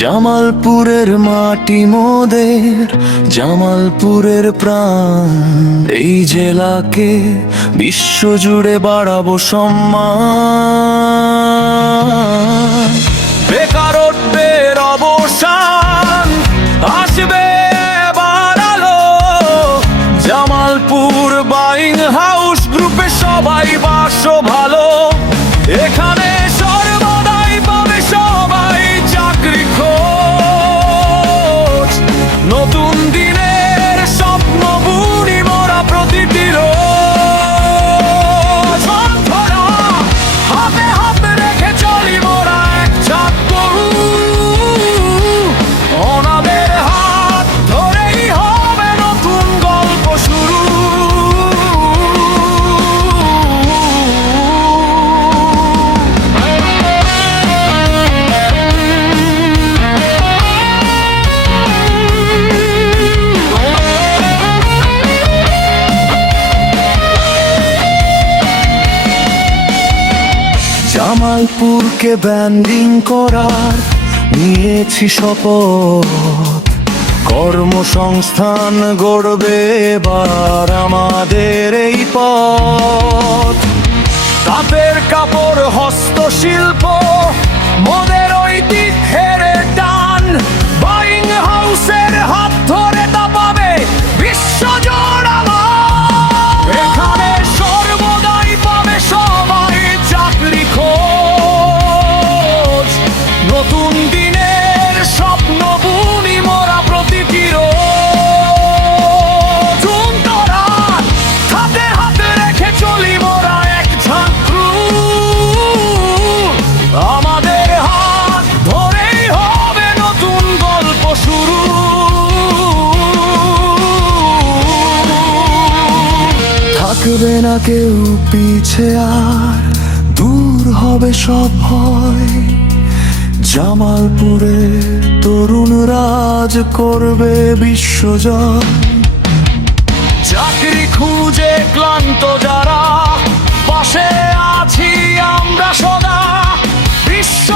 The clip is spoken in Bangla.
জামালপুরের মাটি মোদের, জামালপুরের প্রাণ। এই জেলাকে বিশ্বজুড়ে বাড়াবো সম্মান। বেকারত্বের অবসান আসবে বাড়ালো, জামালপুর বাইং হাউস গ্রুপে সবাই বাসো ভালো। এখানে সর্বদাই পাবে সবাই চাকরি খোঁজ, নতুন দিনের স্বপ্ন বুনি মোরা প্রতিটি রোজ। বন্ধুরা, হাতে হাতে রেখে চলি মোরা এক ঝাঁক গরু, ওনাদের হাত ধরেই হবে নতুন গল্প শুরু। জামালপুরকে ব্র্যান্ডিং করার নিয়েছি শপথ, কর্মসংস্থান গড়বে এবার আমাদের এই পথ। তাঁতের কাপড়, হস্তশিল্প, মোদের ঐতিহ্যের টান, বাইং হাউসের হাত ধরে তা পাবে বিশ্বজোড়া মান। এখানে সর্বদাই পাবে সবাই চাকরি খোঁজ, নতুন দিনের স্বপ্ন বুনি মোরা প্রতিটি রোজ। উন্তরার হাতে হাতে রেখে চলি মোরা এক ঝাঁক ক্রু, আমাদের হাত ধরেই হবে নতুন গল্প শুরু। থাকবে না কেউ পিছে আর, দূর হবে সব ভয়। জামালপুরে তরুণ রাজ করবে বিশ্বজয়। চাকরি খুঁজে ক্লান্ত যারা, পাশে আছি আমরা সদা। বিশ্ব